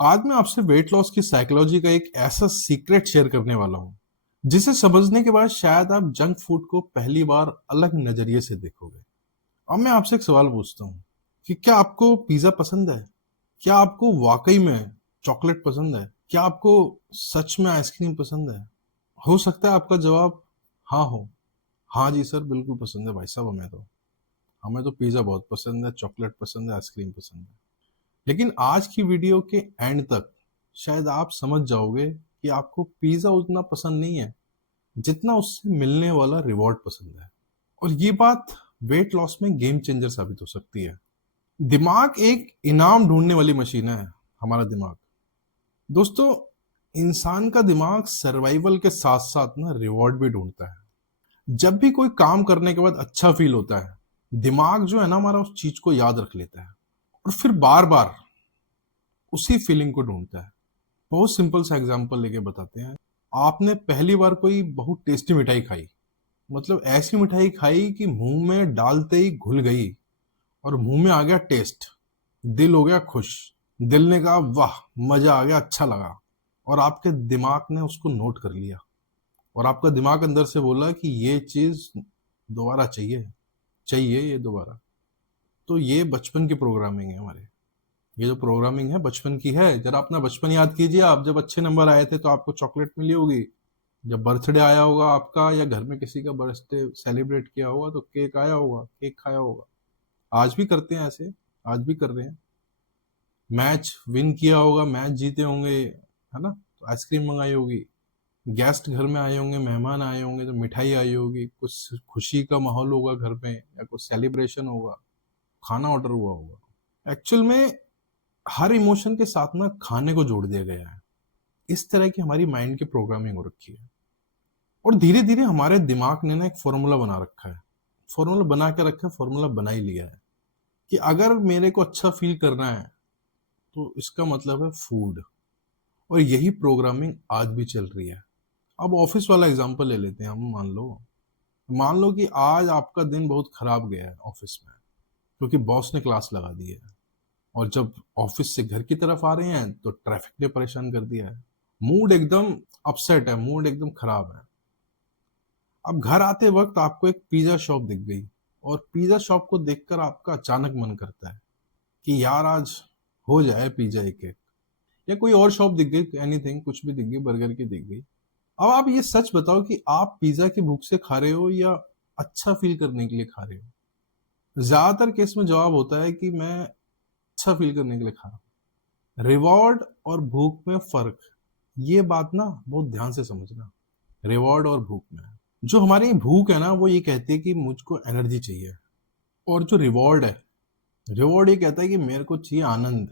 आज मैं आपसे वेट लॉस की साइकोलॉजी का एक ऐसा सीक्रेट शेयर करने वाला हूँ जिसे समझने के बाद शायद आप जंक फूड को पहली बार अलग नजरिए से देखोगे। अब मैं आपसे एक सवाल पूछता हूँ कि क्या आपको पिज्जा पसंद है? क्या आपको वाकई में चॉकलेट पसंद है? क्या आपको सच में आइसक्रीम पसंद है? हो सकता है आपका जवाब हाँ हो। हाँ जी सर, बिल्कुल पसंद है भाई साहब, हमें तो पिज्जा बहुत पसंद है, चॉकलेट पसंद है, आइसक्रीम पसंद है। लेकिन आज की वीडियो के एंड तक शायद आप समझ जाओगे कि आपको पिज्जा उतना पसंद नहीं है जितना उससे मिलने वाला रिवॉर्ड पसंद है। और ये बात वेट लॉस में गेम चेंजर साबित हो सकती है। दिमाग एक इनाम ढूंढने वाली मशीन है। हमारा दिमाग, दोस्तों, इंसान का दिमाग सर्वाइवल के साथ साथ ना रिवॉर्ड भी ढूंढता है। जब भी कोई काम करने के बाद अच्छा फील होता है, दिमाग जो है ना हमारा उस चीज को याद रख लेता है और फिर बार बार उसी फीलिंग को ढूंढता है। बहुत सिंपल सा एग्जांपल लेके बताते हैं। आपने पहली बार कोई बहुत टेस्टी मिठाई खाई, मतलब ऐसी मिठाई खाई कि मुंह में डालते ही घुल गई और मुंह में आ गया टेस्ट, दिल हो गया खुश, दिल ने कहा वाह, मजा आ गया, अच्छा लगा। और आपके दिमाग ने उसको नोट कर लिया और आपका दिमाग अंदर से बोला कि ये चीज दोबारा चाहिए, चाहिए ये दोबारा। तो ये बचपन की प्रोग्रामिंग है हमारे। ये जो प्रोग्रामिंग है बचपन की है। जरा अपना बचपन याद कीजिए। आप जब अच्छे नंबर आए थे तो आपको चॉकलेट मिली होगी। जब बर्थडे आया होगा आपका या घर में किसी का बर्थडे सेलिब्रेट किया होगा तो केक आया होगा, केक खाया होगा। आज भी करते हैं ऐसे, आज भी कर रहे हैं। मैच विन किया होगा, मैच जीते होंगे, है ना, तो आइसक्रीम मंगाई होगी। गेस्ट घर में आए होंगे, मेहमान आए होंगे तो मिठाई आई होगी, कुछ खुशी का माहौल होगा घर में या कुछ सेलिब्रेशन होगा, खाना ऑर्डर हुआ होगा। एक्चुअल में हर इमोशन के साथ ना खाने को जोड़ दिया गया है। इस तरह की हमारी माइंड की प्रोग्रामिंग हो रखी है। और धीरे धीरे हमारे दिमाग ने ना एक फॉर्मूला बना रखा है, फॉर्मूला बना के रखा है, फॉर्मूला बना ही लिया है कि अगर मेरे को अच्छा फील करना है तो इसका मतलब है फूड। और यही प्रोग्रामिंग आज भी चल रही है। अब ऑफिस वाला एग्जांपल ले लेते हैं हम। मान लो कि आज आपका दिन बहुत खराब गया है ऑफिस में, क्योंकि बॉस ने क्लास लगा दी है। और जब ऑफिस से घर की तरफ आ रहे हैं तो ट्रैफिक ने परेशान कर दिया है। मूड एकदम अपसेट है, मूड एकदम खराब है। अब घर आते वक्त आपको एक पिज्जा शॉप दिख गई और पिज्जा शॉप को देखकर आपका अचानक मन करता है कि यार आज हो जाए पिज्जा एक एक। या कोई और शॉप दिख गई, एनीथिंग, कुछ भी दिख गई, बर्गर की दिख गई। अब आप ये सच बताओ कि आप पिज्जा की भूख से खा रहे हो या अच्छा फील करने के लिए खा रहे हो? ज्यादातर केस में जवाब होता है कि मैं अच्छा फील करने के लिए खा रहा हूँ। रिवॉर्ड और भूख में फर्क, ये बात ना बहुत ध्यान से समझना। रिवॉर्ड और भूख में, जो हमारी भूख है ना वो ये कहती है कि मुझको एनर्जी चाहिए। और जो रिवॉर्ड है, रिवॉर्ड ये कहता है कि मेरे को चाहिए आनंद,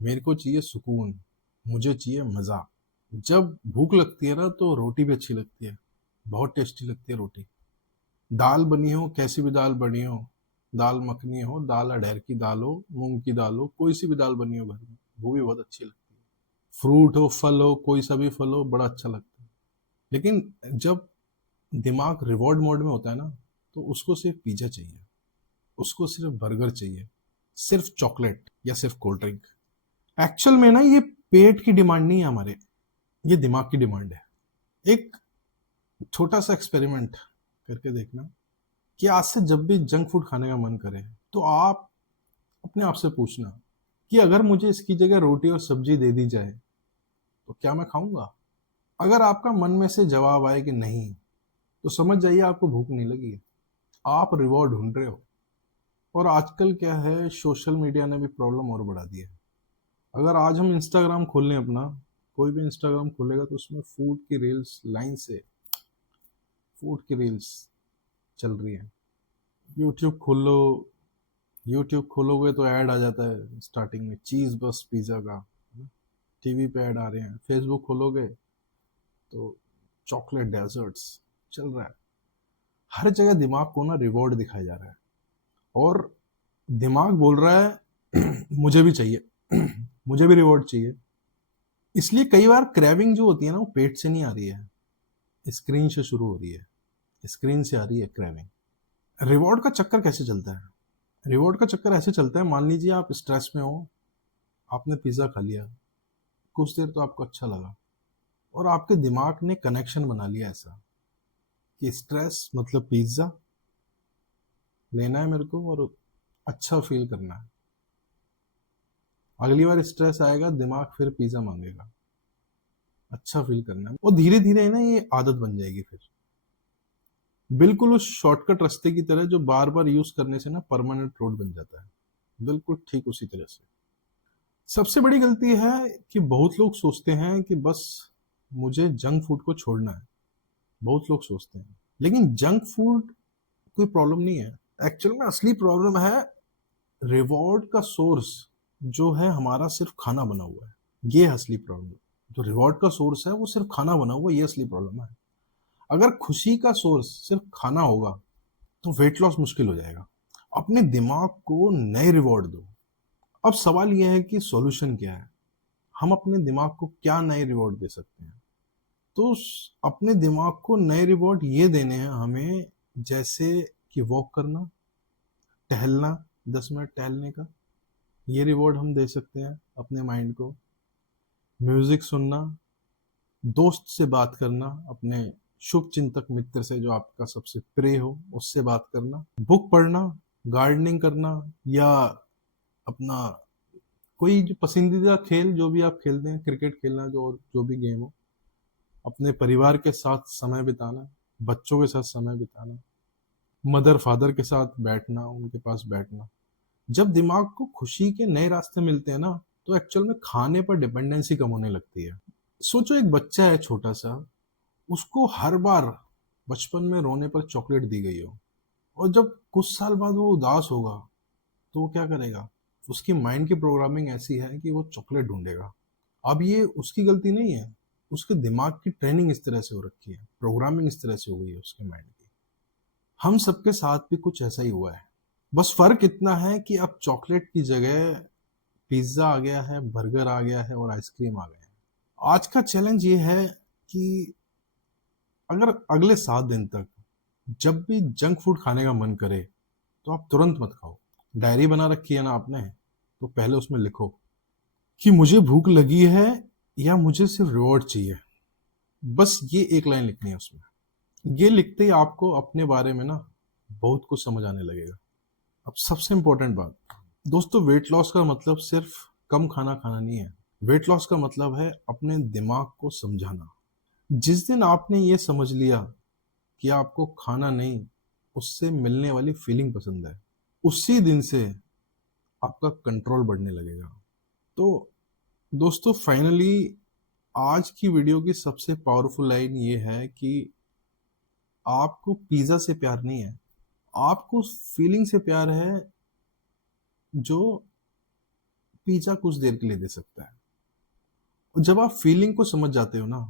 मेरे को चाहिए सुकून, मुझे चाहिए मजा। जब भूख लगती है ना तो रोटी भी अच्छी लगती है, बहुत टेस्टी लगती है रोटी। दाल बनी हो, कैसी भी दाल बनी हो, दाल मखनी हो, दाल अड़हर की दाल हो, मूंग की दाल हो, कोई सी भी दाल बनी हो घर में, वो भी बहुत अच्छी लगती है। फ्रूट हो, फल हो, कोई सा भी फल हो, बड़ा अच्छा लगता है। लेकिन जब दिमाग रिवॉर्ड मोड में होता है ना तो उसको सिर्फ पिज्जा चाहिए, उसको सिर्फ बर्गर चाहिए, सिर्फ चॉकलेट या सिर्फ कोल्ड ड्रिंक। एक्चुअल में ना ये पेट की डिमांड नहीं है हमारे, ये दिमाग की डिमांड है। एक छोटा सा एक्सपेरिमेंट करके देखना कि आज से जब भी जंक फूड खाने का मन करे तो आप अपने आप से पूछना कि अगर मुझे इसकी जगह रोटी और सब्जी दे दी जाए तो क्या मैं खाऊंगा? अगर आपका मन में से जवाब आए कि नहीं, तो समझ जाइए आपको भूख नहीं लगी है, आप रिवॉर्ड ढूंढ रहे हो। और आजकल क्या है, सोशल मीडिया ने भी प्रॉब्लम और बढ़ा दी है। अगर आज हम इंस्टाग्राम खोल लें अपना, कोई भी इंस्टाग्राम खोलेगा तो उसमें फूड की रील्स लाइन से, फूड की रील्स चल रही है। यूट्यूब खोल लो, यूट्यूब खोलोगे तो ऐड आ जाता है स्टार्टिंग में, चीज़ बस पिज़्ज़ा का। टीवी पे ऐड आ रहे हैं। फेसबुक खोलोगे तो चॉकलेट डेजर्ट्स चल रहा है। हर जगह दिमाग को ना रिवॉर्ड दिखाया जा रहा है और दिमाग बोल रहा है मुझे भी चाहिए, मुझे भी रिवॉर्ड चाहिए। इसलिए कई बार क्रेविंग जो होती है ना वो पेट से नहीं आ रही है, स्क्रीन से शुरू हो रही है। स्क्रीन से आ रही है क्रेविंग। रिवॉर्ड का चक्कर कैसे चलता है? रिवॉर्ड का चक्कर ऐसे चलता है, मान लीजिए आप स्ट्रेस में हो, आपने पिज्ज़ा खा लिया, कुछ देर तो आपको अच्छा लगा और आपके दिमाग ने कनेक्शन बना लिया ऐसा कि स्ट्रेस मतलब पिज्ज़ा लेना है मेरे को और अच्छा फील करना है। अगली बार स्ट्रेस आएगा, दिमाग फिर पिज्ज़ा मांगेगा, अच्छा फील करना है और धीरे धीरे ना ये आदत बन जाएगी फिर। बिल्कुल उस शॉर्टकट रास्ते की तरह जो बार बार यूज करने से ना परमानेंट रोड बन जाता है, बिल्कुल ठीक उसी तरह से। सबसे बड़ी गलती है कि बहुत लोग सोचते हैं कि बस मुझे जंक फूड को छोड़ना है। बहुत लोग सोचते हैं, लेकिन जंक फूड कोई प्रॉब्लम नहीं है। एक्चुअल में असली प्रॉब्लम है रिवॉर्ड का सोर्स जो है हमारा सिर्फ खाना बना हुआ है। ये है असली प्रॉब्लम। जो रिवॉर्ड का सोर्स है वो सिर्फ खाना बना हुआ है, ये असली प्रॉब्लम है। अगर खुशी का सोर्स सिर्फ खाना होगा तो वेट लॉस मुश्किल हो जाएगा। अपने दिमाग को नए रिवॉर्ड दो। अब सवाल यह है कि सॉल्यूशन क्या है, हम अपने दिमाग को क्या नए रिवॉर्ड दे सकते हैं। तो अपने दिमाग को नए रिवॉर्ड ये देने हैं हमें, जैसे कि वॉक करना, टहलना, 10 मिनट टहलने का, ये रिवॉर्ड हम दे सकते हैं अपने माइंड को। म्यूजिक सुनना, दोस्त से बात करना, अपने शुभ चिंतक मित्र से जो आपका सबसे प्रिय हो उससे बात करना, बुक पढ़ना, गार्डनिंग करना, या अपना कोई जो पसंदीदा खेल जो भी आप खेलते हैं, क्रिकेट खेलना, जो भी गेम हो, अपने परिवार के साथ समय बिताना, बच्चों के साथ समय बिताना, मदर फादर के साथ बैठना, उनके पास बैठना। जब दिमाग को खुशी के नए रास्ते मिलते हैं ना, तो एक्चुअल में खाने पर डिपेंडेंसी कम होने लगती है। सोचो एक बच्चा है छोटा सा, उसको हर बार बचपन में रोने पर चॉकलेट दी गई हो और जब कुछ साल बाद वो उदास होगा तो वो क्या करेगा? उसकी माइंड की प्रोग्रामिंग ऐसी है कि वो चॉकलेट ढूंढेगा। अब ये उसकी गलती नहीं है, उसके दिमाग की ट्रेनिंग इस तरह से हो रखी है, प्रोग्रामिंग इस तरह से हो गई है उसके माइंड की। हम सबके साथ भी कुछ ऐसा ही हुआ है। बस फर्क इतना है कि अब चॉकलेट की जगह पिज्जा आ गया है, बर्गर आ गया है और आइसक्रीम आ गया है। आज का चैलेंज ये है कि अगर अगले 7 दिन तक जब भी जंक फूड खाने का मन करे तो आप तुरंत मत खाओ। डायरी बना रखी है ना आपने, तो पहले उसमें लिखो कि मुझे भूख लगी है या मुझे सिर्फ रिवॉर्ड चाहिए। बस ये एक लाइन लिखनी है उसमें। ये लिखते ही आपको अपने बारे में ना बहुत कुछ समझ आने लगेगा। अब सबसे इंपॉर्टेंट बात दोस्तों, वेट लॉस का मतलब सिर्फ कम खाना खाना नहीं है। वेट लॉस का मतलब है अपने दिमाग को समझाना। जिस दिन आपने ये समझ लिया कि आपको खाना नहीं, उससे मिलने वाली फीलिंग पसंद है, उसी दिन से आपका कंट्रोल बढ़ने लगेगा। तो दोस्तों फाइनली आज की वीडियो की सबसे पावरफुल लाइन ये है कि आपको पिज्जा से प्यार नहीं है, आपको फीलिंग से प्यार है जो पिज्जा कुछ देर के लिए दे सकता है। और जब आप फीलिंग को समझ जाते हो ना,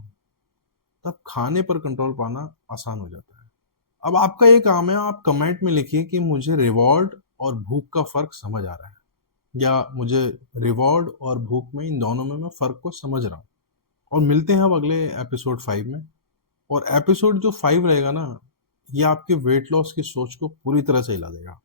तब खाने पर कंट्रोल पाना आसान हो जाता है। अब आपका ये काम है, आप कमेंट में लिखिए कि मुझे रिवॉर्ड और भूख का फर्क समझ आ रहा है, या मुझे रिवॉर्ड और भूख में, इन दोनों में मैं फर्क को समझ रहा हूँ। और मिलते हैं अब अगले एपिसोड 5 में। और एपिसोड जो 5 रहेगा ना, ये आपके वेट लॉस की सोच को पूरी तरह से हिला देगा।